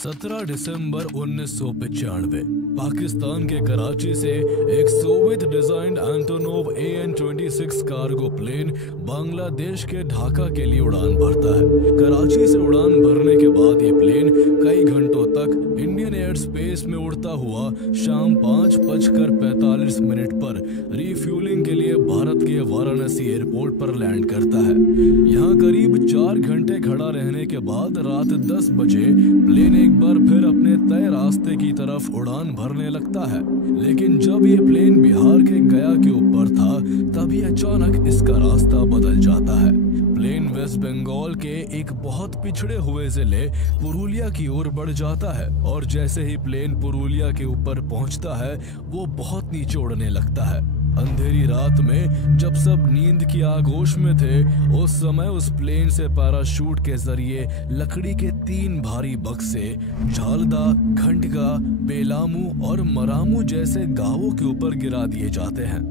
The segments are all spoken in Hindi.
17 दिसंबर 1995 पाकिस्तान के कराची से एक Soviet designed Antonov AN-26 cargo plane Bangladesh के ढाका के लिए उड़ान भरता है। कराची से उड़ान भरने के बाद ये प्लेन कई घंटों तक इंडियन एयर स्पेस में उड़ता हुआ शाम 5:45 पर रिफ्यूलिंग के लिए भारत के वाराणसी एयरपोर्ट पर लैंड करता है। यहाँ करीब 4 घंटे खड़ा रहने के बाद रात 10 बजे प्लेन एक बार फिर अपने तय रास्ते की तरफ उड़ान भरने लगता है। लेकिन जब ये प्लेन बिहार के गया के ऊपर था तभी अचानक इसका रास्ता बदल जाता है। प्लेन वेस्ट बंगाल के एक बहुत पिछड़े हुए जिले पुरुलिया की ओर बढ़ जाता है और जैसे ही प्लेन पुरुलिया के ऊपर पहुंचता है वो बहुत नीचे उड़ने लगता है। अंधेरी रात में जब सब नींद की आगोश में थे उस समय उस प्लेन से पैराशूट के जरिए लकड़ी के 3 भारी बक्से झालदा, खंडगा, बेलामू और मरामू जैसे गांवों के ऊपर गिरा दिए जाते हैं।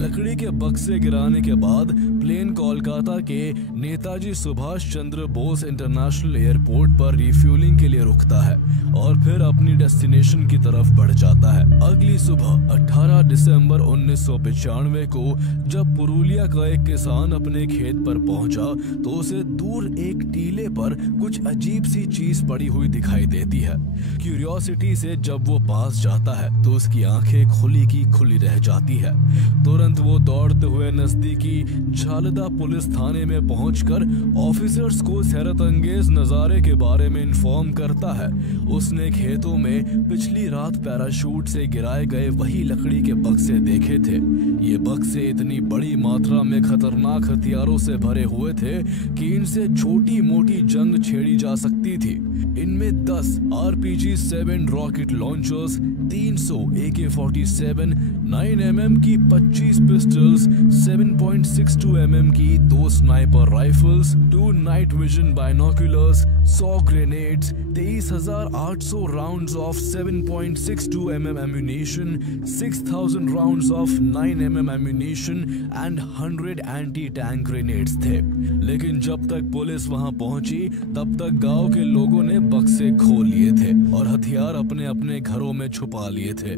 लकड़ी के बक्से गिराने के बाद प्लेन कोलकाता के नेताजी सुभाष चंद्र बोस इंटरनेशनल एयरपोर्ट पर रिफ्यूलिंग के लिए रुकता है और फिर अपनी डेस्टिनेशन की तरफ बढ़ जाता है। अगली सुबह 18 दिसंबर 1995 को जब पुरुलिया का एक किसान अपने खेत पर पहुंचा तो उसे दूर एक टीले पर कुछ अजीब सी चीज पड़ी हुई दिखाई देती है। क्यूरियोसिटी से जब वो पास जाता है तो उसकी आंखें खुली की खुली रह जाती है। तुरंत वो दौड़ते हुए नजदीकी झालदा पुलिस थाने में पहुंचकर ऑफिसर्स को हैरत अंगेज नजारे के बारे में इन्फॉर्म करता है। उसने खेतों में पिछली रात पैराशूट से गिराए गए वही लकड़ी के बक्से देखे थे। ये बक्से इतनी बड़ी मात्रा में खतरनाक हथियारों से भरे हुए थे कि इनसे छोटी मोटी जंग छेड़ी जा सकती थी। इनमें 10 RPG-7 rocket launchers, 300 AK-47, 9mm की 25 पिस्टल्स, 7.62 mm की 2 sniper rifles, 2 night vision binoculars, 100 grenades, 23,800 rounds of 7.62 mm ammunition, 6,000 rounds of 9 mm ammunition and 100 anti tank grenades थे। लेकिन जब तक पुलिस वहां पहुंची तब तक गांव के लोगों ने बक्से खोल लिए थे और हथियार अपने अपने घरों में छुपा लिए थे।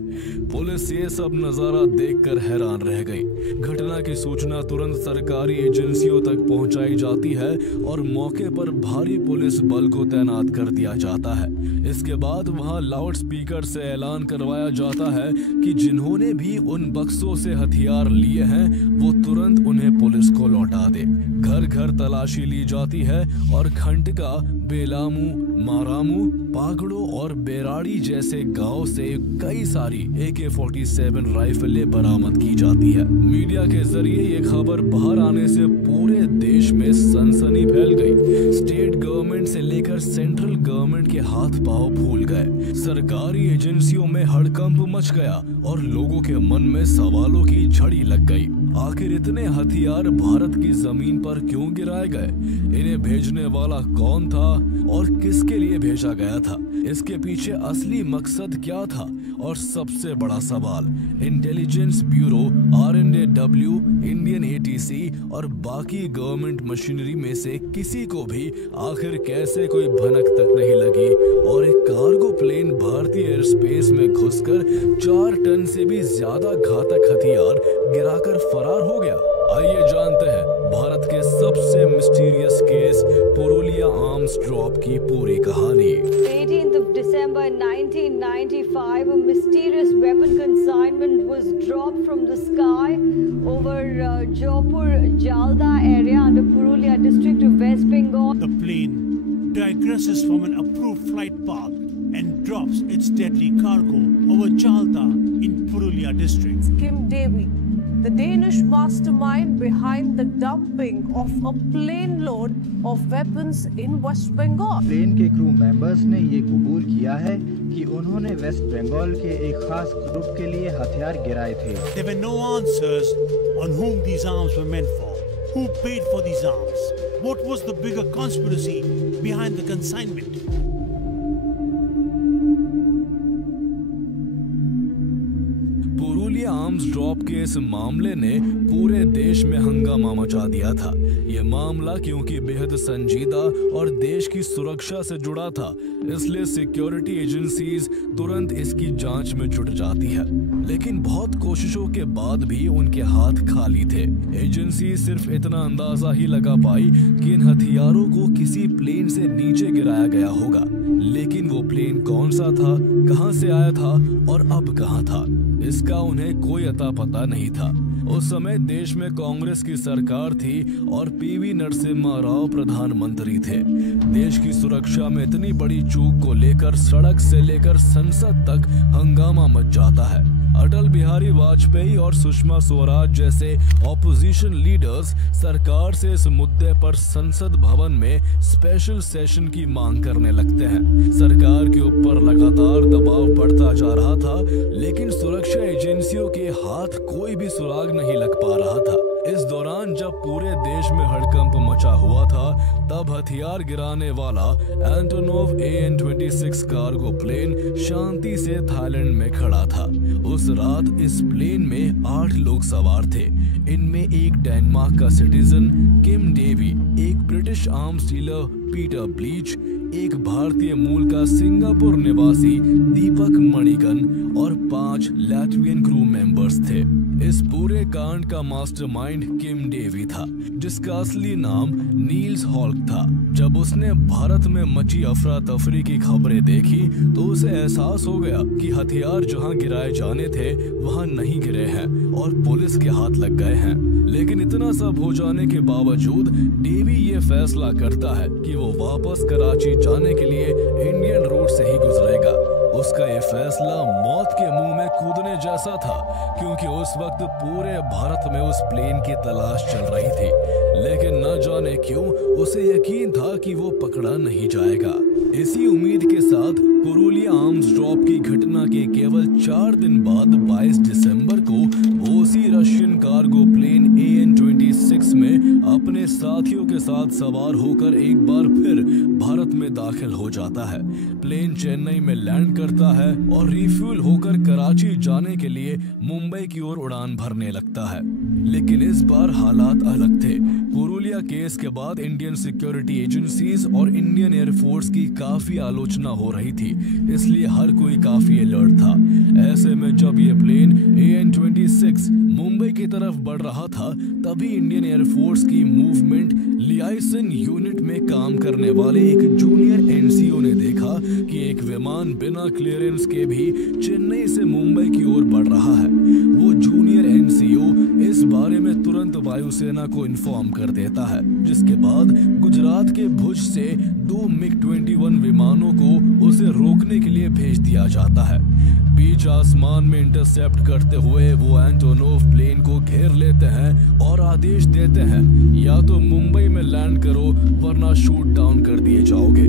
पुलिस ये सब नजारा देखकर हैरान रह गई। घटना की सूचना तुरंत सरकारी एजेंसियों तक पहुंचाई जाती है और मौके पर भारी पुलिस बल को तैनात कर दिया जाता है। इसके बाद वहां लाउड स्पीकर से ऐलान करवाया जाता है कि जिन्होंने भी उन बक्सों से हथियार लिए हैं वो तुरंत उन्हें पुलिस को लौटा दे। घर घर तलाशी ली जाती है और खंडका, बेलामू, मारामू, पागड़ो और बेराड़ी जैसे गांव से कई सारी AK-47 राइफलें बरामद की जाती है। मीडिया के जरिए ये खबर बाहर आने से पूरे देश में सनसनी फैल गई। स्टेट गवर्नमेंट से लेकर सेंट्रल गवर्नमेंट के हाथ पांव फूल गए। सरकारी एजेंसियों में हड़कंप मच गया और लोगों के मन में सवालों की झड़ी लग गई। आखिर इतने हथियार भारत की जमीन पर क्यों गिराए गए? इन्हें भेजने वाला कौन था और किसके लिए भेजा गया था? इसके पीछे असली मकसद क्या था? और सबसे बड़ा सवाल, intelligence bureau, R&AW, Indian ATC और बाकी गवर्नमेंट मशीनरी में से किसी को भी आखिर कैसे कोई भनक तक नहीं लगी और एक कार्गो प्लेन भारतीय एयर स्पेस में घुसकर 4 टन से भी ज्यादा घातक हथियार गिराकर फरार हो गया। आइए जानते हैं भारत के सबसे mysterious case Purulia arms drop की पूरी कहानी। 18th of December 1995, a mysterious weapon consignment was dropped from the sky over Jaipur Jalda area under Purulia district of West Bengal. The plane digresses from an approved flight path and drops its deadly cargo over Jalda in Purulia district. Kim Devi, the Danish mastermind behind the dumping of a plane load of weapons in West Bengal. Plane के क्रू मेंबर्स ने ये कबूल किया है कि उन्होंने वेस्ट बंगाल के एक खास ग्रुप के लिए हथियार गिराए थे। There were no answers on whom these arms were meant for, who paid for these arms, what was the bigger conspiracy behind the consignment. Purulia arms drop के इस मामले ने पूरे देश में हंगामा मचा दिया था। ये मामला क्योंकि बेहद संजीदा और देश की सुरक्षा से जुड़ा था, इसलिए सिक्योरिटी एजेंसीज तुरंत इसकी जांच में जुट जाती है। लेकिन बहुत कोशिशों के बाद भी उनके हाथ खाली थे। एजेंसी सिर्फ इतना अंदाजा ही लगा पाई कि इन हथियारों को किसी प्लेन से नीचे गिराया गया होगा, लेकिन वो प्लेन कौन सा था, कहां से आया था और अब कहां था, इसका उन्हें कोई अता पता नहीं था। उस समय देश में कांग्रेस की सरकार थी और पीवी नरसिम्हा राव प्रधानमंत्री थे। देश की सुरक्षा में इतनी बड़ी चूक को लेकर सड़क से लेकर संसद तक हंगामा मच जाता है। अटल बिहारी वाजपेयी और सुषमा स्वराज जैसे ऑपोजिशन लीडर्स सरकार से इस मुद्दे पर संसद भवन में स्पेशल सेशन की मांग करने लगते हैं। सरकार के ऊपर लगातार दबाव बढ़ता जा रहा था, लेकिन सुरक्षा एजेंसियों के हाथ कोई भी सुराग नहीं लग पा रहा था। इस दौरान जब पूरे देश में हड़कंप मचा हुआ था, तब हथियार गिराने वाला एंटोनोव AN-26 कार्गो प्लेन शांति से थाईलैंड में खड़ा था। उस रात इस प्लेन में 8 लोग सवार थे। इनमें एक डेनमार्क का सिटीजन किम डेवी, एक British arms dealer Peter bleach, एक भारतीय मूल का सिंगापुर निवासी दीपक मणिकन और 5 लैटवियन क्रू मेंबर्स थे। इस पूरे कांड का मास्टरमाइंड किम डेवी था, जिसका असली नाम नील्स हॉल्क था। जब उसने भारत में मची अफरा तफरी की खबरें देखी तो उसे एहसास हो गया कि हथियार जहां गिराए जाने थे वहां नहीं गिरे हैं और पुलिस के हाथ लग गए हैं। लेकिन इतना सब हो जाने के बावजूद डेवी ये फैसला करता है कि वो वापस कराची जाने के लिए इंडियन रोड से ही गुजरेगा। उसका ये फैसला मौत के मुंह में कूदने जैसा था, क्योंकि उस वक्त पूरे भारत में उस प्लेन की तलाश चल रही थी। लेकिन न जाने क्यों उसे यकीन था कि वो पकड़ा नहीं जाएगा। इसी उम्मीद के साथ पुरुलिया आर्म्स ड्रॉप की घटना के केवल 4 दिन बाद 22 दिसंबर को उसी रशियन कार्गो प्लेन AN-26 में अपने साथियों के साथ सवार होकर एक बार फिर भारत में दाखिल हो जाता है। प्लेन चेन्नई में लैंड करता है और रिफ्यूल होकर कराची जाने के लिए मुंबई की ओर उड़ान भरने लगता है। लेकिन इस बार हालात अलग थे। पुरुलिया केस के बाद इंडियन सिक्योरिटी एजेंसीज और इंडियन एयरफोर्स की काफी आलोचना हो रही थी, इसलिए हर कोई काफी अलर्ट था। ऐसे में जब ये प्लेन AN-26 मुंबई की तरफ बढ़ रहा था, तभी इंडियन एयरफोर्स की मूवमेंट लियासन यूनिट में काम करने वाले एक जूनियर NCO ने देखा कि एक विमान बिना क्लियरेंस के भी चेन्नई से मुंबई की ओर बढ़ रहा है। वो जूनियर NCO इस बारे में तुरंत वायुसेना को इन्फॉर्म कर देता है, जिसके बाद गुजरात के भुज से 2 MiG-21 विमानों को उसे रोकने के लिए भेज दिया जाता है। बीच आसमान में इंटरसेप्ट करते हुए वो एंटोनोव प्लेन को घेर लेते हैं और आदेश देते हैं, या तो मुंबई में लैंड करो वरना शूट डाउन कर दिए जाओगे।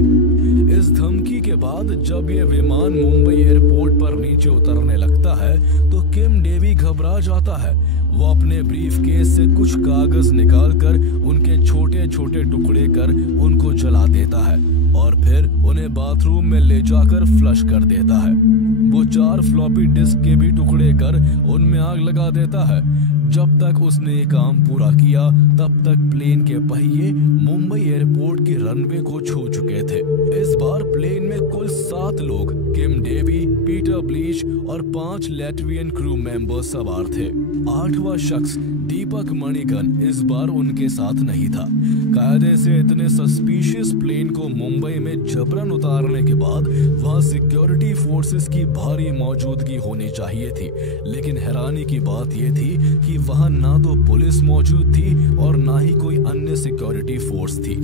इस धमकी के बाद जब ये विमान मुंबई एयरपोर्ट पर नीचे उतरने लगता है तो किम डेवी घबरा जाता है। वो अपने ब्रीफकेस से कुछ कागज निकालकर उनके छोटे छोटे टुकड़े कर उनको जला देता है और फिर उन्हें बाथरूम में ले जाकर फ्लश कर देता है। वो 4 फ्लॉपी डिस्क के भी टुकड़े कर उनमें आग लगा देता है। जब तक उसने ये काम पूरा किया तब तक प्लेन के पहिए मुंबई एयरपोर्ट के रनवे को छू चुके थे। इस बार प्लेन में कुल 7 लोग किम डेवी, पीटर ब्लीच और 5 लैटवियन क्रू मेंबर सवार थे। 8वां शख्स दीपक मणिकन इस बार उनके साथ नहीं था। कायदे से इतने सस्पिशियस प्लेन को मुंबई में जबरन उतारने के बाद वहां सिक्योरिटी फोर्सेस की भारी मौजूदगी होनी चाहिए थी, लेकिन हैरानी की बात यह थी कि वहां ना तो पुलिस मौजूद थी और ना ही कोई अन्य सिक्योरिटी फोर्स थी।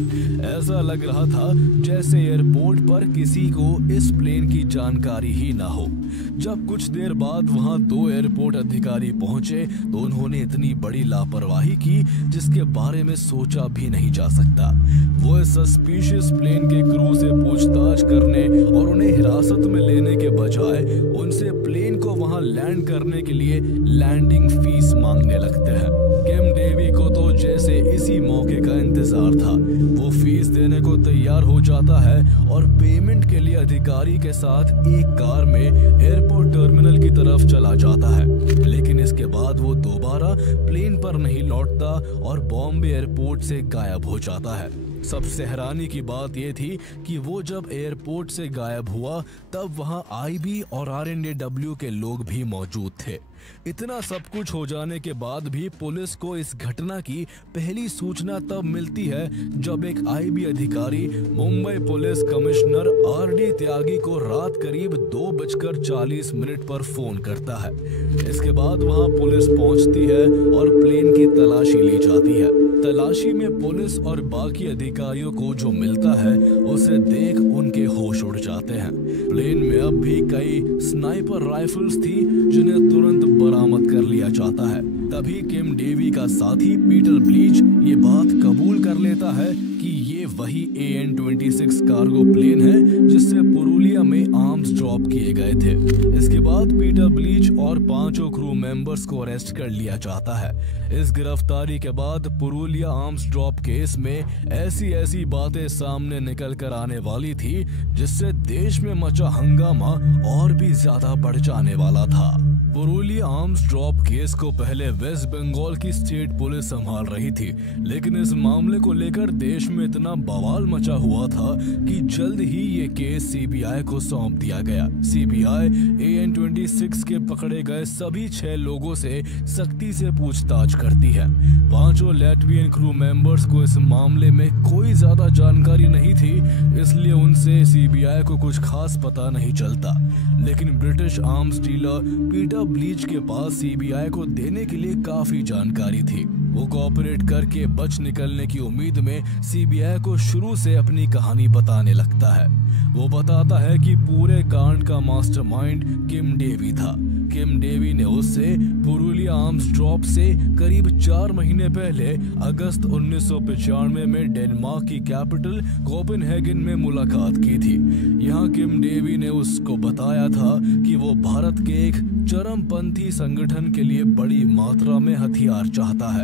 ऐसा लग रहा था जैसे एयरपोर्ट पर किसी को इस प्लेन की जानकारी ही ना हो। जब कुछ देर बाद वहां 2 एयरपोर्ट अधिकारी पहुंचे तो उन्होंने इतनी बड़ी लापरवाही की जिसके बारे में सोचा भी नहीं जा सकता। वो इस सस्पिशियस प्लेन के क्रू से पूछताछ करने और उन्हें हिरासत में लेने के बजाय उनसे प्लेन को वहां लैंड करने के लिए लैंडिंग फीस मांगने लगते हैं। किम डेवी को तो जैसे इसी मौके का इंतजार था। वो फीस देने को तैयार हो जाता है और पेमेंट के लिए अधिकारी के साथ एक कार में एयरपोर्ट टर्मिनल की तरफ चला जाता है, लेकिन इसके बाद वो दोबारा प्लेन पर नहीं लौटता और बॉम्बे एयरपोर्ट से गायब हो जाता है। सबसे हैरानी की बात यह थी कि वो जब एयरपोर्ट से गायब हुआ तब वहां आईबी और RNAW के लोग भी मौजूद थे। इतना सब कुछ हो जाने के बाद भी पुलिस को इस घटना की पहली सूचना तब मिलती है जब एक आईबी अधिकारी मुंबई पुलिस कमिश्नर RD त्यागी को रात करीब 2:40 पर फोन करता है। इसके बाद वहां पुलिस पहुंचती है और प्लेन की तलाशी ली जाती है। तलाशी में पुलिस और बाकी अधिकारियों को जो मिलता है उसे देख उनके होश उड़ जाते हैं। प्लेन में अब भी कई स्नाइपर राइफल्स थी जिन्हें तुरंत बरामद कर लिया जाता है। तभी किम डेवी का साथी पीटर ब्लीच ये बात कबूल कर लेता है कि ये वही AN-26 कार्गो प्लेन है जिससे पुरुलिया में आर्म्स ड्रॉप किए गए थे। इसके बाद पीटर ब्लीच और 5 क्रू मेंबर्स को अरेस्ट कर लिया जाता है। इस गिरफ्तारी के बाद पुरुलिया आर्म्स ड्रॉप केस में ऐसी बातें सामने निकल कर आने वाली थी जिससे देश में मचा हंगामा और भी ज्यादा बढ़ जाने वाला था। पुरुलिया आर्म्स ड्रॉप केस को पहले वेस्ट बंगाल की स्टेट पुलिस संभाल रही थी, लेकिन इस मामले को लेकर देश में इतना बवाल मचा हुआ था कि जल्द ही ये केस CBI को सौंप दिया गया। CBI AN-26 के पकड़े गए सभी 6 लोगों से सख्ती से पूछताछ करती है। 5 लैटवियन क्रू मेंबर्स को इस मामले में कोई ज्यादा जानकारी नहीं थी, इसलिए उनसे CBI को कुछ खास पता नहीं चलता, लेकिन British arms dealer Peter bleach के पास CBI को देने के लिए काफी जानकारी थी। वो कोऑपरेट करके बच निकलने की उम्मीद में CBI को शुरू से अपनी कहानी बताने लगता है। वो बताता है कि पूरे कांड का मास्टरमाइंड किम डेवी था। किम डेवी ने उससे पुरुलिया आर्म्स ड्रॉप से करीब 4 महीने पहले अगस्त 1995 में डेनमार्क की कैपिटल कोपेनहेगन में मुलाकात की थी। यहाँ किम डेवी ने उसको बताया था कि वो भारत के एक चरमपंथी संगठन के लिए बड़ी मात्रा में हथियार चाहता है।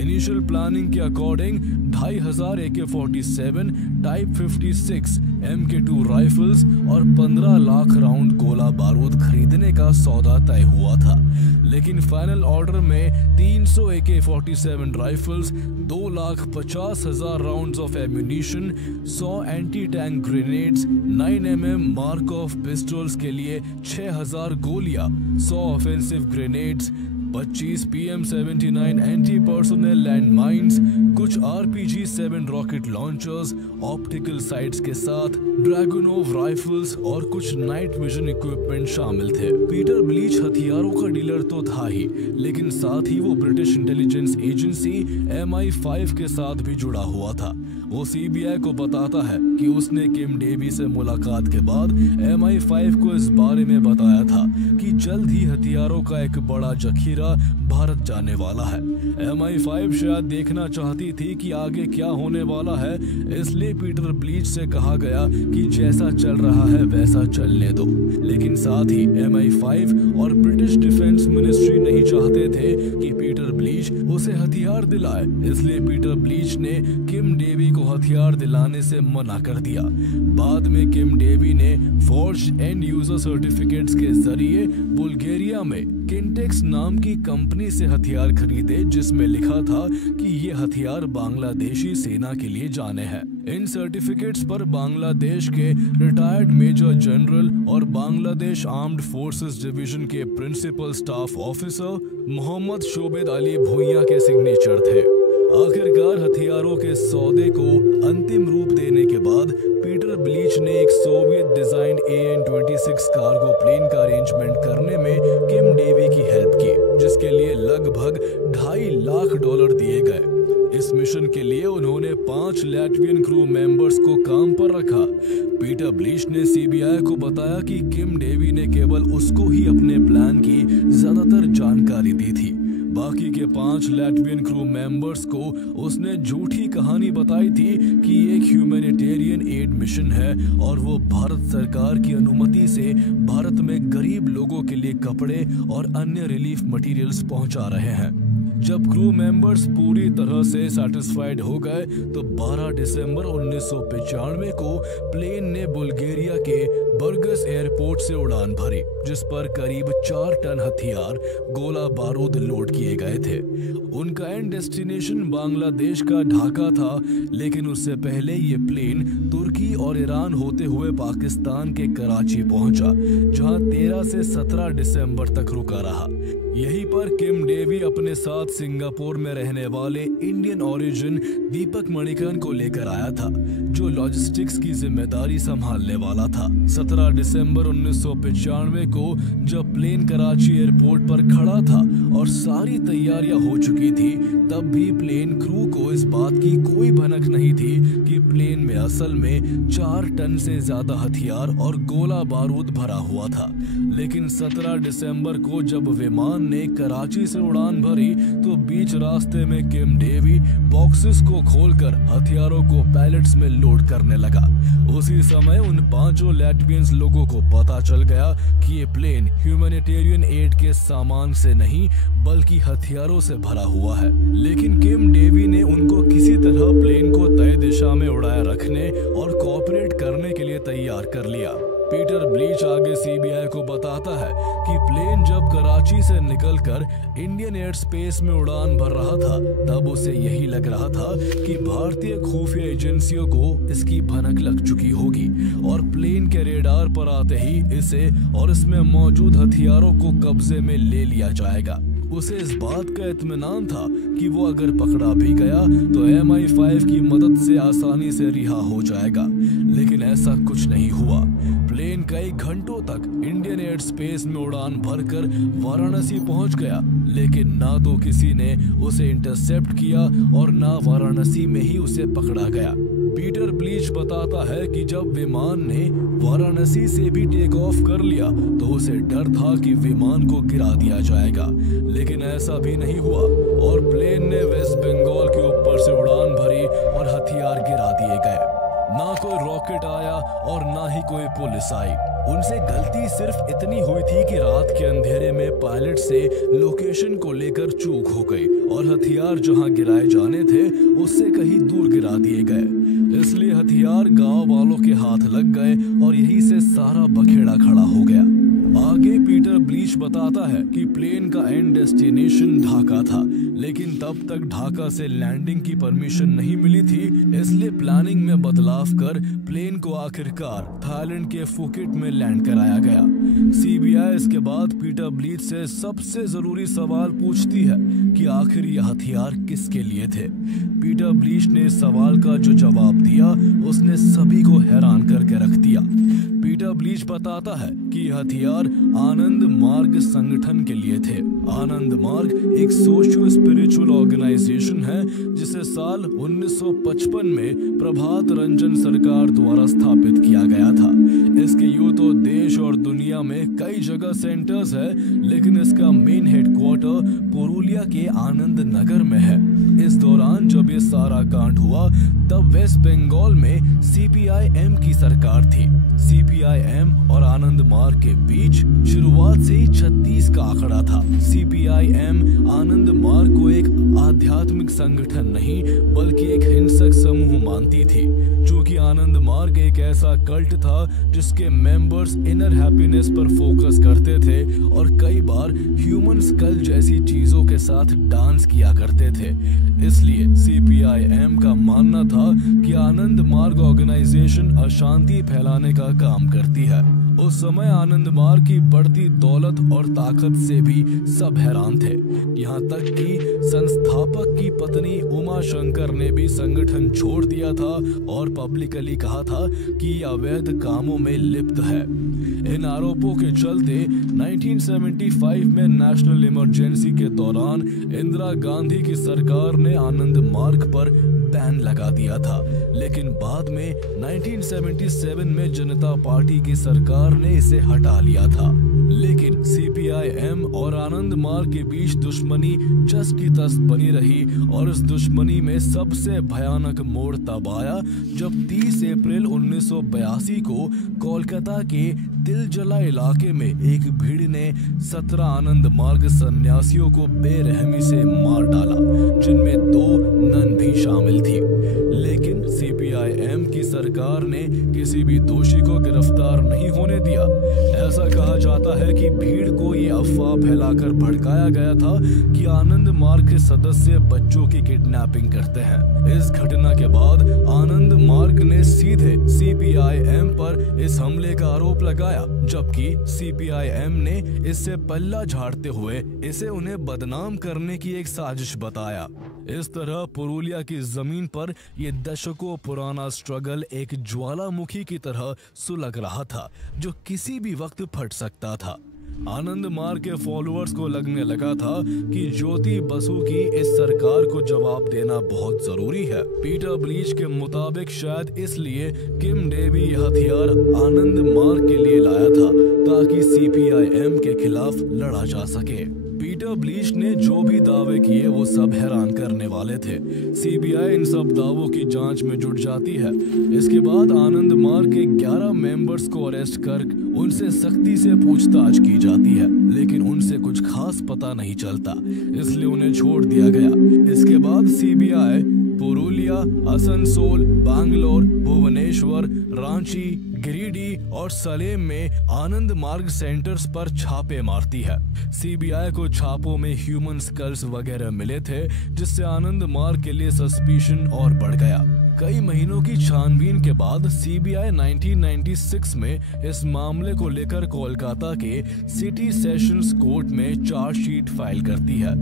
इनिशियल प्लानिंग के according 2500 AK-47 type 56 MK2 rifles और 15 लाख राउंड गोला बारूद खरीदने का सौदा तय हुआ था, लेकिन फाइनल ऑर्डर में 300 AK-47 rifles, 2,50,000 rounds of ammunition, 100 anti tank grenades, 9mm mark of pistols के लिए 6,000 गोलियां, 100 offensive grenades, 25 PM-79 anti personnel land mines, कुछ RPG-7 rocket launchers, optical sites के साथ ड्रैगनोव राइफल्स और कुछ नाइट विजन इक्विपमेंट शामिल थे। पीटर ब्लीच हथियारों का डीलर तो था ही, लेकिन साथ ही वो ब्रिटिश इंटेलिजेंस एजेंसी MI5 के साथ भी जुड़ा हुआ था। वो CBI को बताता है कि उसने किम डेवी से मुलाकात के बाद MI5 को इस बारे में बताया था कि जल्द ही हथियारों का एक बड़ा जखीरा भारत जाने वाला है। MI5 शायद देखना चाहती थी कि आगे क्या होने वाला है, इसलिए पीटर ब्लीच से कहा गया कि जैसा चल रहा है वैसा चलने दो। लेकिन साथ ही MI5 और ब्रिटिश डिफेंस मिनिस्ट्री नहीं चाहते थे कि पीटर ब्लीच उसे हथियार दिलाए, इसलिए पीटर ब्लीच ने किम डेवी को हथियार दिलाने से मना कर दिया। बाद में किम डेवी ने फोर्ज्ड एंड यूजर सर्टिफिकेट्स के जरिए बुल्गारिया में किंटेक्स नाम की कंपनी से हथियार खरीदे, जिसमें लिखा था कि ये हथियार बांग्लादेशी सेना के लिए जाने हैं। इन सर्टिफिकेट्स पर बांग्लादेश के रिटायर्ड मेजर जनरल और बांग्लादेश आर्म्ड फोर्सेस डिवीजन के principal staff officer Mohammad Shobed Ali Bhuiya के सिग्नेचर थे। आखिरकार हथियारों के सौदे को अंतिम रूप देने के बाद पीटर ब्लीच ने एक Soviet designed AN-26 cargo plane का अरेंजमेंट करने में किम डेवी की हेल्प की, जिसके लिए लगभग $2.5 लाख दिए गए। इस मिशन के लिए उन्होंने 5 लैटवियन क्रू मेंबर्स को काम पर रखा। पीटर ब्लीच ने CBI को बताया कि किम डेवी ने केवल उसको ही अपने प्लान की ज्यादातर जानकारी दी थी। बाकी के 5 लैटवियन क्रू मेंबर्स को उसने झूठी कहानी बताई थी कि एक ह्यूमैनिटेरियन एड मिशन है और वो भारत सरकार की अनुमति से भारत में गरीब लोगों के लिए कपड़े और अन्य रिलीफ मटेरियल्स पहुंचा रहे हैं। जब क्रू मेंबर्स पूरी तरह से सैटिस्फाइड हो गए तो 12 दिसंबर 1995 को प्लेन ने बुल्गारिया के बर्गस एयरपोर्ट से उड़ान भरी, जिस पर करीब 4 टन हथियार, गोला बारूद लोड किए गए थे। उनका एंड डेस्टिनेशन बांग्लादेश का ढाका था, लेकिन उससे पहले ये प्लेन तुर्की और ईरान होते हुए पाकिस्तान के कराची पहुंचा, जहां 13 से 17 दिसंबर तक रुका रहा। यहीं पर किम डेवी अपने साथ सिंगापुर में रहने वाले इंडियन ओरिजिन दीपक मणिकन को लेकर आया था, जो लॉजिस्टिक्स की जिम्मेदारी संभालने वाला था। 17 दिसंबर 1995 को जब प्लेन कराची एयरपोर्ट पर खड़ा था और सारी तैयारियां हो चुकी थी, तब भी प्लेन क्रू को इस बात की कोई भनक नहीं थी कि प्लेन में असल में 4 टन से ज्यादा हथियार और गोला बारूद भरा हुआ था। लेकिन 17 दिसंबर को जब विमान ने कराची से उड़ान भरी तो बीच रास्ते में किम डेवी बॉक्सेस को खोलकर हथियारों को पैलेट्स में लोड करने लगा। उसी समय उन 5 लैटवियंस लोगों को पता चल गया कि ये प्लेन ह्यूमैनिटेरियन एड के सामान से नहीं बल्कि हथियारों से भरा हुआ है। लेकिन किम डेवी ने उनको किसी तरह प्लेन को तय दिशा में उड़ाए रखने और कोऑपरेट करने के लिए तैयार कर लिया। पीटर ब्लीच आगे सीबीआई को बताता है कि प्लेन जब कराची से निकलकर इंडियन एयर स्पेस में उड़ान भर रहा था, तब उसे यही लग रहा था कि भारतीय खुफिया एजेंसियों को इसकी भनक लग चुकी होगी और प्लेन के रेडार पर आते ही इसे और इसमें मौजूद हथियारों को कब्जे में ले लिया जाएगा। उसे इस बात का इत्मीनान था कि वो अगर पकड़ा भी गया तो MI5 की मदद से आसानी से रिहा हो जाएगा, लेकिन ऐसा कुछ नहीं हुआ। प्लेन कई घंटों तक इंडियन एयर स्पेस में उड़ान भरकर वाराणसी पहुंच गया, लेकिन ना तो किसी ने उसे इंटरसेप्ट किया और ना वाराणसी में ही उसे पकड़ा गया। पीटर ब्लीच बताता है कि जब विमान ने वाराणसी से भी टेक ऑफ कर लिया तो उसे डर था कि विमान को गिरा दिया जाएगा, लेकिन ऐसा भी नहीं हुआ और प्लेन ने वेस्ट बंगाल के ऊपर से उड़ान भरी और हथियार गिरा दिए गए। ना कोई रॉकेट आया और ना ही कोई पुलिस आई। उनसे गलती सिर्फ इतनी हुई थी कि रात के अंधेरे में पायलट से लोकेशन को लेकर चूक हो गई और हथियार जहां गिराए जाने थे उससे कहीं दूर गिरा दिए गए। इसलिए हथियार गांव वालों के हाथ लग गए और यहीं से सारा बखेड़ा खड़ा हो गया। आगे पीटर ब्लीच बताता है कि प्लेन का एंड डेस्टिनेशन ढाका था, लेकिन तब तक ढाका से लैंडिंग की परमिशन नहीं मिली थी, इसलिए प्लानिंग में बदलाव कर प्लेन को आखिरकार थाईलैंड के फुकेट में लैंड कराया गया। सीबीआई इसके बाद पीटर ब्लीच से सबसे जरूरी सवाल पूछती है कि आखिर यह हथियार किसके लिए थे। पीटर ब्लीच ने इस सवाल का जो जवाब दिया उसने सभी को हैरान करके रख दिया। पीटर ब्लीच बताता है कि यह हथियार आनंद मार्ग संगठन के लिए थे। आनंद मार्ग एक सोशियो स्पिरिचुअल ऑर्गेनाइजेशन है जिसे साल 1955 में प्रभात रंजन सरकार द्वारा स्थापित किया गया था। इसके यूं तो देश और दुनिया में कई जगह सेंटर्स है, लेकिन इसका मेन हेडक्वार्टर पुरुलिया के आनंद नगर में है। इस दौरान जब ये सारा कांड हुआ तब वेस्ट बंगाल में CPIM की सरकार थी। CPIM और आनंद मार्ग के बीच शुरुआत से ही 36 का आंकड़ा था। CPIM आनंद मार्ग को एक आध्यात्मिक संगठन नहीं बल्कि एक हिंसक समूह मानती थी, क्योंकि आनंद मार्ग एक ऐसा कल्ट था जिसके मेंबर्स इनर हैप्पीनेस पर फोकस करते थे और कई बार ह्यूमन स्कल जैसी चीजों के साथ डांस किया करते थे। इसलिए CPIM का मानना था कि आनंद मार्ग ऑर्गेनाइजेशन अशांति फैलाने का काम करती है। उस समय आनंद मार्ग की बढ़ती दौलत और ताकत से भी सब हैरान थे। यहाँ तक कि संस्थापक की पत्नी उमा शंकर ने भी संगठन छोड़ दिया था और पब्लिकली कहा था कि अवैध कामों में लिप्त है। इन आरोपों के चलते 1975 में नेशनल इमरजेंसी के दौरान इंदिरा गांधी की सरकार ने आनंद मार्ग पर बैन लगा दिया था, लेकिन बाद में 1977 में जनता पार्टी की सरकार सरकार ने इसे हटा लिया था। लेकिन सीपीआई-एम और आनंद मार्ग के बीच दुश्मनी जस की तस बनी रही और इस दुश्मनी में सबसे भयानक मोड़ तब आया जब 30 अप्रैल 1982 को कोलकाता के तिलजला इलाके में एक भीड़ ने 17 आनंद मार्ग सन्यासियों को बेरहमी से मार डाला, जिनमें 2 नन भी शामिल थी। लेकिन सीपीआई-एम की सरकार ने किसी भी दोषी को गिरफ्तार नहीं होने दिया। ऐसा कहा जाता है कि भीड़ को ये अफवाह फैलाकर भड़काया गया था कि आनंद मार्ग के सदस्य बच्चों की किडनैपिंग करते हैं। इस घटना के बाद आनंद मार्ग ने सीधे सीपीआई-एम पर इस हमले का आरोप लगाया, जबकि सीपीआई-एम ने इससे पल्ला झाड़ते हुए इसे उन्हें बदनाम करने की एक साजिश बताया। इस तरह पुरुलिया की जमीन पर ये दशकों पुराना स्ट्रगल एक ज्वालामुखी की तरह सुलग रहा था, जो किसी भी वक्त फट सकता था। आनंद मार्ग के फॉलोअर्स को लगने लगा था कि ज्योति बसु की इस सरकार को जवाब देना बहुत जरूरी है। पीटर ब्लीच के मुताबिक शायद इसलिए किम डेवी यह हथियार आनंद मार्ग के लिए लाया था ताकि सीपीआई-एम के खिलाफ लड़ा जा सके। पीटर ब्लीच ने जो भी दावे किए वो सब हैरान करने वाले थे। सीबीआई इन सब दावों की जांच में जुट जाती है। इसके बाद आनंद मार्ग के 11 मेंबर्स को अरेस्ट कर उनसे सख्ती से पूछताछ की जाती है, लेकिन उनसे कुछ खास पता नहीं चलता, इसलिए उन्हें छोड़ दिया गया। इसके बाद सीबीआई पुरुलिया, आसनसोल, बैंगलोर, भुवनेश्वर, रांची, गिरिडीह और सलेम में आनंद मार्ग सेंटर्स पर छापे मारती है। सीबीआई को छापों में ह्यूमन स्कल्स वगैरह मिले थे, जिससे आनंद मार्ग के लिए सस्पिशन और बढ़ गया। कई महीनों की छानबीन के बाद सीबीआई 1996 में इस मामले को लेकर कोलकाता के सिटी सेशंस कोर्ट में चार्जशीट फाइल करती है।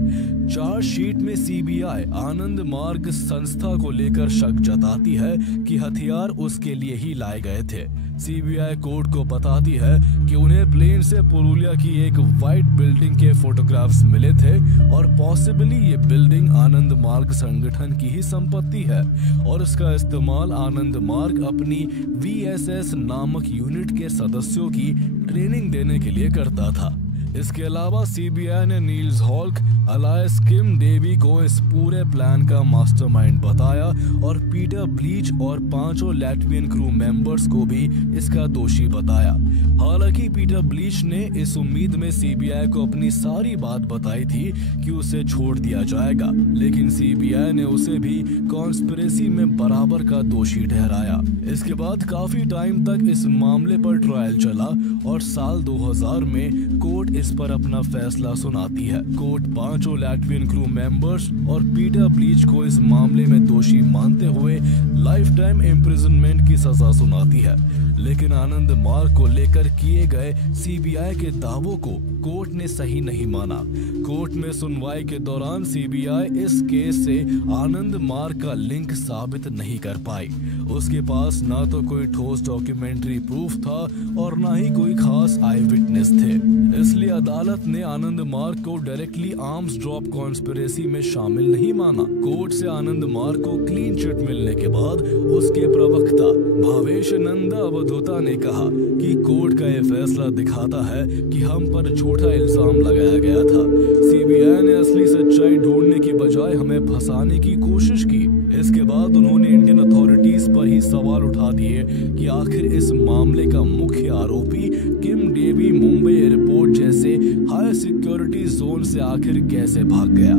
चार्जशीट में सीबीआई आनंद मार्ग संस्था को लेकर शक जताती है कि हथियार उसके लिए ही लाए गए थे। सीबीआई कोर्ट को बताती है कि उन्हें प्लेन से पुरुलिया की एक व्हाइट बिल्डिंग के फोटोग्राफ्स मिले थे और पॉसिबली ये बिल्डिंग आनंद मार्ग संगठन की ही संपत्ति है और इसका इस्तेमाल आनंद मार्ग अपनी वीएसएस नामक यूनिट के सदस्यों की ट्रेनिंग देने के लिए करता था। इसके अलावा सीबीआई ने नील्स हॉल्क अलायस किम डेवी को इस पूरे प्लान का मास्टरमाइंड बताया और पीटर ब्लीच और 5 लैटवियन क्रू मेंबर्स को भी इसका दोषी बताया। हालांकि पीटर ब्लीच ने इस उम्मीद में सीबीआई को अपनी सारी बात बताई थी कि उसे छोड़ दिया जाएगा, लेकिन सीबीआई ने उसे भी कॉन्स्पिरेसी में बराबर का दोषी ठहराया। इसके बाद काफी टाइम तक इस मामले पर ट्रायल चला और साल 2000 में कोर्ट इस पर अपना फैसला सुनाती है। कोर्ट 5 लैटवियन क्रू मेंबर्स और पीटर ब्लीच को इस मामले में दोषी मानते हुए लाइफ टाइम इम्प्रिजनमेंट की सजा सुनाती है, लेकिन आनंद मार्ग को लेकर किए गए सीबीआई के दावों को कोर्ट ने सही नहीं माना। कोर्ट में सुनवाई के दौरान सीबीआई इस केस से आनंद मार्ग का लिंक साबित नहीं कर पाई। उसके पास ना तो कोई ठोस डॉक्यूमेंट्री प्रूफ था और ना ही कोई खास आई विटनेस थे। इसलिए अदालत ने आनंद मार्ग को डायरेक्टली आर्म्स ड्रॉप कॉन्स्पिरेसी में शामिल नहीं माना। कोर्ट से आनंद मार्ग को क्लीन चिट मिलने के बाद उसके प्रवक्ता भावेश नंदा अवधूता ने कहा कि कोर्ट का यह फैसला दिखाता है कि हम पर झूठा इल्जाम लगाया गया था। सीबीआई ने असली सच्चाई ढूंढने की बजाय हमें फंसाने की कोशिश की। इसके बाद उन्होंने इंडियन अथॉरिटीज पर ही सवाल उठा दिए कि आखिर इस मामले का मुख्य आरोपी किम डेवी मुंबई एयरपोर्ट जैसे हाई सिक्योरिटी जोन से आखिर कैसे भाग गया,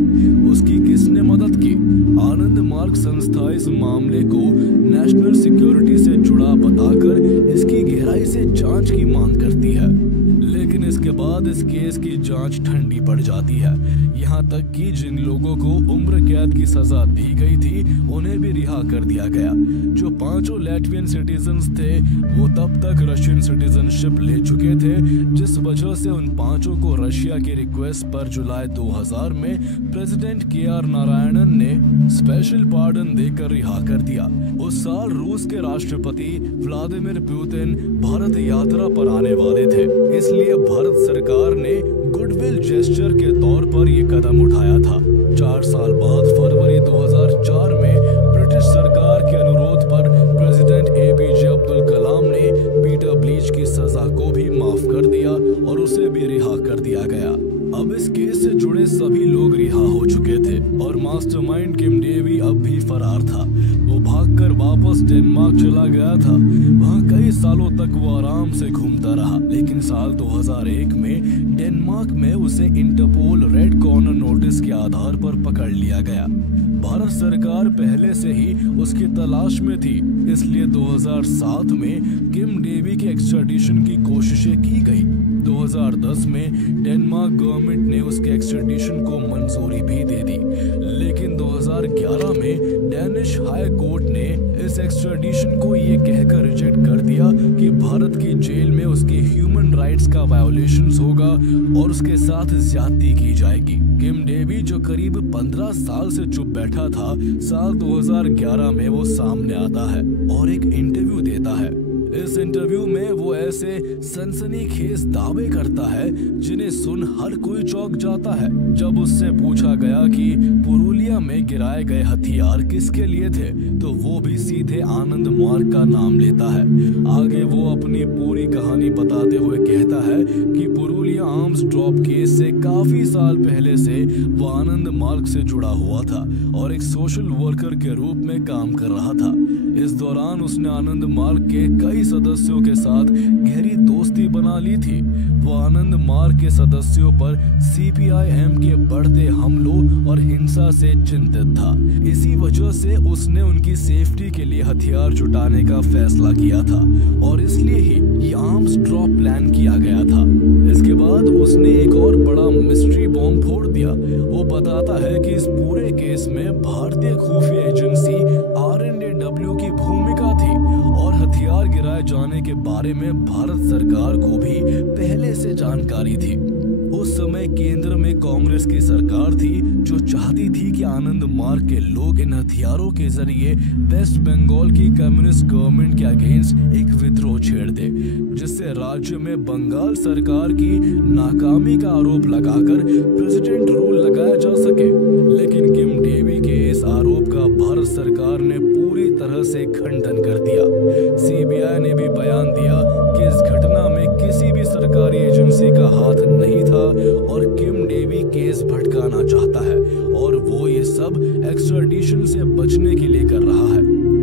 उसकी किसने मदद की। आनंद मार्ग संस्था इस मामले को नेशनल सिक्योरिटी से जुड़ा बताकर इसकी गहराई से जांच की मांग करती है, लेकिन इसके बाद इस केस की जांच ठंडी पड़ जाती है। यहाँ तक कि जिन लोगों को उम्र कैद की सजा दी गई थी उन्हें भी रिहा कर दिया गया। जो 5 लैटवियन सिटीजन्स थे वो तब तक रशियन सिटीजनशिप ले चुके थे, जिस वजह से उन 5 को रशिया की रिक्वेस्ट पर जुलाई 2000 में प्रेसिडेंट के.आर. नारायणन ने स्पेशल पार्डन देकर रिहा कर दिया। उस साल रूस के राष्ट्रपति व्लादिमीर पुतिन भारत यात्रा पर आने वाले थे, इसलिए भारत सरकार ने गुडविल जेस्चर के तौर पर यह कदम उठाया था। 4 साल बाद फरवरी 2004 में ब्रिटिश सरकार के अनुरोध पर प्रेसिडेंट APJ अब्दुल कलाम ने पीटर ब्लीच की सजा सजा को भी माफ कर दिया और उसे भी रिहा कर दिया गया। अब इस केस से जुड़े सभी लोग रिहा हो चुके थे और मास्टरमाइंड किम डेवी अब भी फरार था। वो भागकर वापस डेनमार्क चला गया था। वहाँ कई सालों तक वो आराम से घूमता रहा, लेकिन साल 2001 में डेनमार्क में उसे इंटरपोल रेड कॉर्नर नोटिस के आधार पर पकड़ लिया गया। भारत सरकार पहले से ही उसकी तलाश में थी, इसलिए 2007 में किम डेवी के एक्स्ट्राडिशन की कोशिशें की गई। 2010 में डेनमार्क गवर्नमेंट ने उसके एक्स्ट्राडिशन को मंजूरी भी दे दी, लेकिन 2011 में डेनिश हाई कोर्ट ने इस एक्स्ट्राडिशन को ये कहकर रिजेक्ट कर दिया कि भारत की जेल में उसके ह्यूमन राइट्स का वायोलेशंस होगा और उसके साथ ज्यादती की जाएगी। किम डेवी जो करीब 15 साल से चुप बैठा था, साल 2011 में वो सामने आता है और एक इंटरव्यू देता है। इस इंटरव्यू में वो ऐसे सनसनीखेज दावे करता है जिन्हें सुन हर कोई चौंक जाता है। जब उससे पूछा गया कि पुरुलिया में गिराए गए हथियार किसके लिए थे, तो वो भी सीधे आनंद मार्ग का नाम लेता है। आगे वो अपनी पूरी कहानी बताते हुए कहता है कि पुरुलिया आर्म्स ड्रॉप केस से काफी साल पहले से वो आनंद मार्ग से जुड़ा हुआ था और एक सोशल वर्कर के रूप में काम कर रहा था। इस दौरान उसने आनंद मार्ग के कई सदस्यों के साथ गहरी दोस्ती बना ली थी। वो आनंद मार्ग के सदस्यों पर CPIM के बढ़ते हमलों और हिंसा से चिंतित था। इसी वजह से उसने उनकी सेफ्टी के लिए हथियार जुटाने का फैसला किया था और इसलिए ही ये आर्म्स ड्रॉप प्लान किया गया था। इसके बाद उसने एक और बड़ा मिस्ट्री बॉम्ब फोड़ दिया। वो बताता है कि इस पूरे केस में भारतीय खुफिया एजेंसी RNAW की भूमिका थी और हथियार गिराए जाने के बारे में भारत सरकार को भी पहले से जानकारी थी। उस समय केंद्र में कांग्रेस की सरकार थी जो चाहती थी कि आनंद मार्ग के लोग इन हथियारों के जरिए वेस्ट बंगाल की कम्युनिस्ट गवर्नमेंट के अगेंस्ट एक विद्रोह छेड़ दे, जिससे राज्य में बंगाल सरकार की नाकामी का आरोप लगाकर प्रेसिडेंट रूल लगाया जा सके। लेकिन किम डेवी के इस आरोप का भारत सरकार ने पूरी तरह से खंडन कर दिया। CBI ने भी बयान दिया कि इस घटना में किसी भी सरकारी एजेंसी का हाथ नहीं था और किम डेवी केस भटकाना चाहता है और वो ये सब एक्स्ट्राडिशन से बचने के लिए कर रहा है।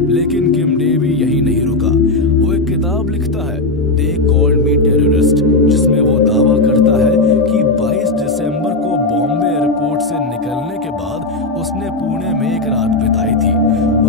लेकिन किम डेवी यही नहीं रुका। वो एक किताब लिखता है, दे कॉल्ड मी टेररिस्ट, जिसमें वो दावा करता है कि 22 दिसंबर को बॉम्बे एयरपोर्ट से निकलने के बाद उसने पुणे में एक रात बिताई थी।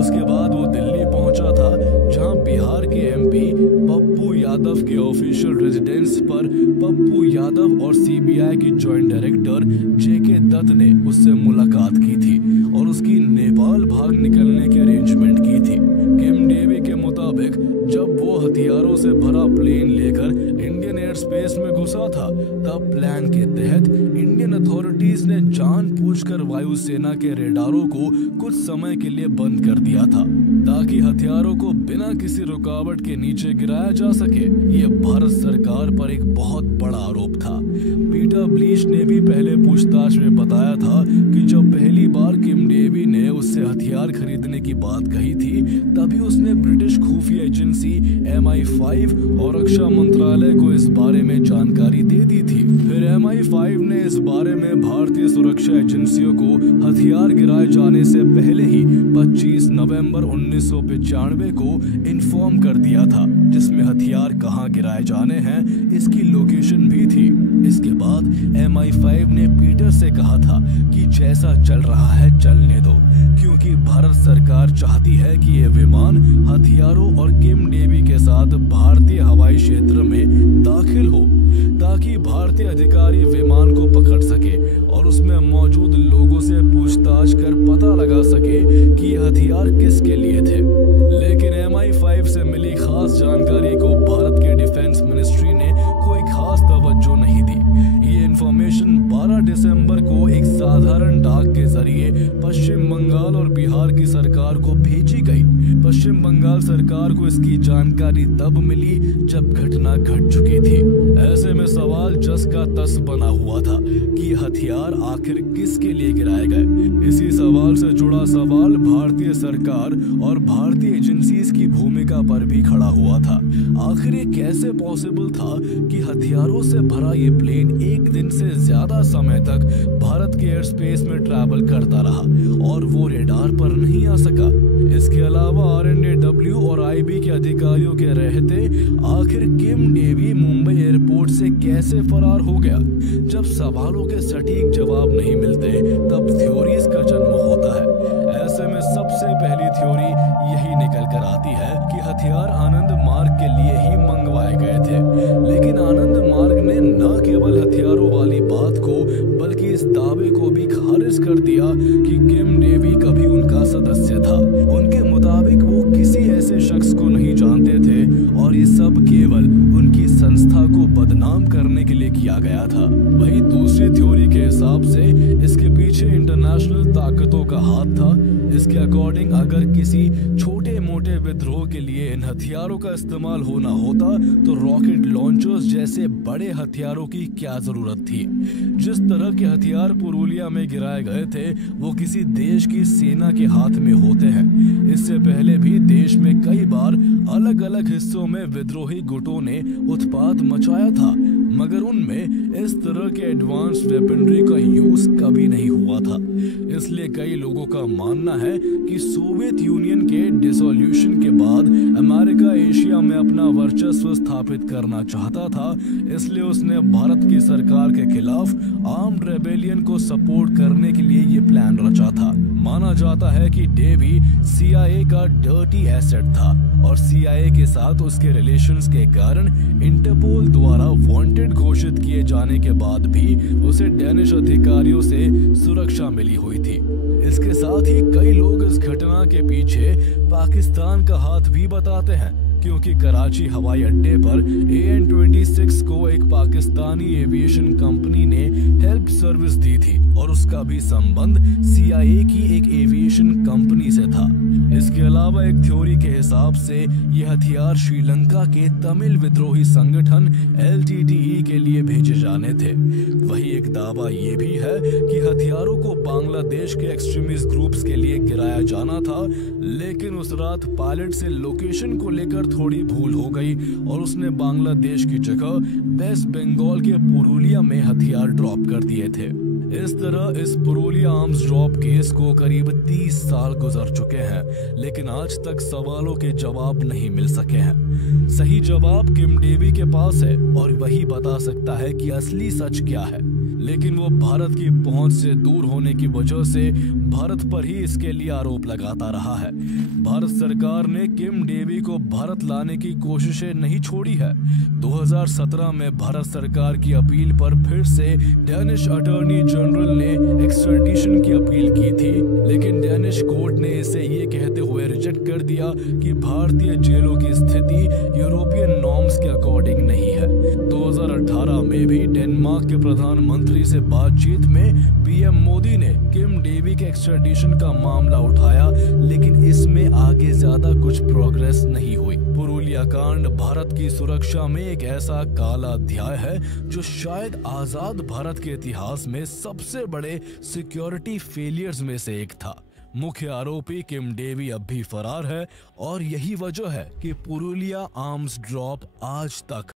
उसके बाद वो दिल्ली पहुंचा था, जहां बिहार के MP पप्पू यादव के ऑफिशियल रेजिडेंस पर पप्पू यादव और CBI की जॉइंट डायरेक्टर JK दत्त ने उससे मुलाकात की थी और उसकी नेपाल भाग निकलने की अरेंजमेंट की थी। किम डेवी के मुताबिक जब वो हथियारों से भरा प्लेन लेकर इंडियन एयर स्पेस में घुसा था, तब प्लान के तहत इंडियन अथॉरिटीज ने जानबूझकर वायुसेना के रेडारों को कुछ समय के लिए बंद कर दिया था ताकि हथियारों को बिना किसी रुकावट के नीचे गिराया जा सके। ये भारत सरकार पर एक बहुत बड़ा आरोप था। पीटर ब्लीच ने भी पहले पूछताछ में बताया था कि जब पहली बार किम डेवी ने उससे हथियार खरीदने की बात कही थी, तभी उसने ब्रिटिश खुफिया एजेंसी MI5 और रक्षा मंत्रालय को इस बारे में जानकारी दे दी थी। फिर MI5 ने इस बारे में भारतीय सुरक्षा एजेंसियों को हथियार गिराए जाने से पहले ही 25 नवंबर 1995 को इन्फॉर्म कर दिया था, जिसमें हथियार कहां गिराए जाने हैं इसकी लोकेशन भी थी। इसके बाद MI5 ने पीटर से कहा था कि जैसा चल रहा है चलने दो, क्योंकि भारत सरकार चाहती है कि यह विमान हथियारों और किम डेवी के साथ भारतीय हवाई क्षेत्र में दाखिल हो ताकि भारतीय अधिकारी विमान को पकड़ सके और उसमें मौजूद लोगों से पूछताछ कर पता लगा सके कि ये हथियार किसके लिए थे। लेकिन MI5 से मिली खास जानकारी को भारत के डिफेंस मिनिस्ट्री ने कोई खास तवज्जो नहीं दी। ये इंफॉर्मेशन 12 दिसंबर को एक साधारण डाक के जरिए पश्चिम बंगाल और बिहार की सरकार को भेजी गई। पश्चिम बंगाल सरकार को इसकी जानकारी तब मिली जब घटना घट चुकी थी। ऐसे में सवाल तस का तस बना हुआ था कि हथियार आखिर किसके लिए गिराए गए। इसी सवाल से जुड़ा सवाल भारतीय सरकार और भारतीय एजेंसीज की भूमिका पर भी खड़ा हुआ था। आखिर ये कैसे पॉसिबल था कि हथियारों से भरा ये प्लेन एक दिन से ज्यादा समय तक भारत के एयर स्पेस में ट्रैवल करता रहा और वो रेडार पर नहीं आ सका। इसके अलावा RNAW और IB के अधिकारियों के रहते आखिर किम डेवी मुंबई एयरपोर्ट से कैसे फरार हो गया। जब सवालों के सटीक जवाब नहीं मिलते तब थ्योरीज का जन्म होता है। ऐसे में सबसे पहली थ्योरी यही निकल कर आती है कि हथियार आनंद मार्ग के लिए ही मंगवाए गए थे। लेकिन आनंद मार्ग ने न केवल हथियारों वाली बात को बल्कि इस दावे को भी खारिज कर दिया कि किम डेवी कभी उनका सदस्य था। उनके मुताबिक वो किसी ऐसे शख्स को नहीं जानते थे और ये सब केवल उनकी संस्था को बदनाम करने के लिए किया गया था। वही दूसरी थ्योरी के हिसाब से इसके पीछे इंटरनेशनल ताकतों का हाथ था। इसके अकॉर्डिंग अगर किसी छोटे मोटे विद्रोह के लिए इन हथियारों का इस्तेमाल होना होता तो रॉकेट लॉन्चर्स जैसे बड़े हथियारों की क्या जरूरत थी। जिस तरह के हथियार पुरुलिया में गिराए गए थे वो किसी देश की सेना के हाथ में होते हैं। इससे पहले भी देश में कई बार अलग अलग हिस्सों में विद्रोही गुटों ने उत्पात मचाया था, मगर उनमें इस तरह के एडवांस वेपनरी का यूज कभी नहीं हुआ था। इसलिए कई लोगों का मानना है कि सोवियत यूनियन के डिसोल्यूशन के बाद अमेरिका एशिया में अपना वर्चस्व स्थापित करना चाहता था, इसलिए उसने भारत की सरकार के खिलाफ आर्म्ड रेबेलियन को सपोर्ट करने के लिए ये प्लान रचा था। माना जाता है कि डेवी CIA का डर्टी एसेट था और CIA के साथ उसके रिलेशंस के कारण इंटरपोल द्वारा वांटेड घोषित किए जाने के बाद भी उसे डेनिश अधिकारियों से सुरक्षा मिली हुई थी। इसके साथ ही कई लोग इस घटना के पीछे पाकिस्तान का हाथ भी बताते हैं, क्योंकि कराची हवाई अड्डे पर AN-26 को एक पाकिस्तानी एविएशन कंपनी ने हेल्प सर्विस दी थी और उसका भी संबंध CIA की एक एविएशन कंपनी से था। इसके अलावा एक थ्योरी के हिसाब से यह हथियार श्रीलंका के तमिल विद्रोही संगठन LTTE के लिए भेजे जाने थे। वही एक दावा ये भी है कि हथियारों को बांग्लादेश के एक्सट्रीमिस्ट ग्रुप्स के लिए गिराया जाना था, लेकिन उस रात पायलट से लोकेशन को लेकर थोड़ी भूल हो गई और उसने बांग्लादेश की जगह वेस्ट बंगाल के पुरुलिया में हथियार ड्रॉप कर दिए थे। इस तरह इस पुरुलिया आर्म्स ड्रॉप केस को करीब 30 साल गुजर चुके हैं, लेकिन आज तक सवालों के जवाब नहीं मिल सके हैं। सही जवाब किम डेवी के पास है और वही बता सकता है कि असली सच क्या है, लेकिन वो भारत की पहुंच से दूर होने की वजह से भारत पर ही इसके लिए आरोप लगाता रहा है। भारत सरकार ने किम डेवी को भारत लाने की कोशिशें नहीं छोड़ी है। 2017 में भारत सरकार की अपील पर फिर से डेनिश अटॉर्नी जनरल ने एक्स्ट्राडिशन की अपील की थी, लेकिन डेनिश कोर्ट ने इसे ये कहते हुए रिजेक्ट कर दिया कि भारतीय जेलों की स्थिति यूरोपियन नॉर्म्स के अकॉर्डिंग नहीं है। 2018 में भी डेनमार्क के प्रधानमंत्री से बातचीत में PM मोदी ने किम डेवी के एक्स्ट्राडिशन का मामला उठाया, लेकिन इसमें आगे ज्यादा कुछ प्रोग्रेस नहीं हुई। पुरुलिया कांड भारत की सुरक्षा में एक ऐसा काला अध्याय है जो शायद आजाद भारत के इतिहास में सबसे बड़े सिक्योरिटी फेलियर्स में से एक था। मुख्य आरोपी किम डेवी अब भी फरार है और यही वजह है कि पुरुलिया आर्म्स ड्रॉप आज तक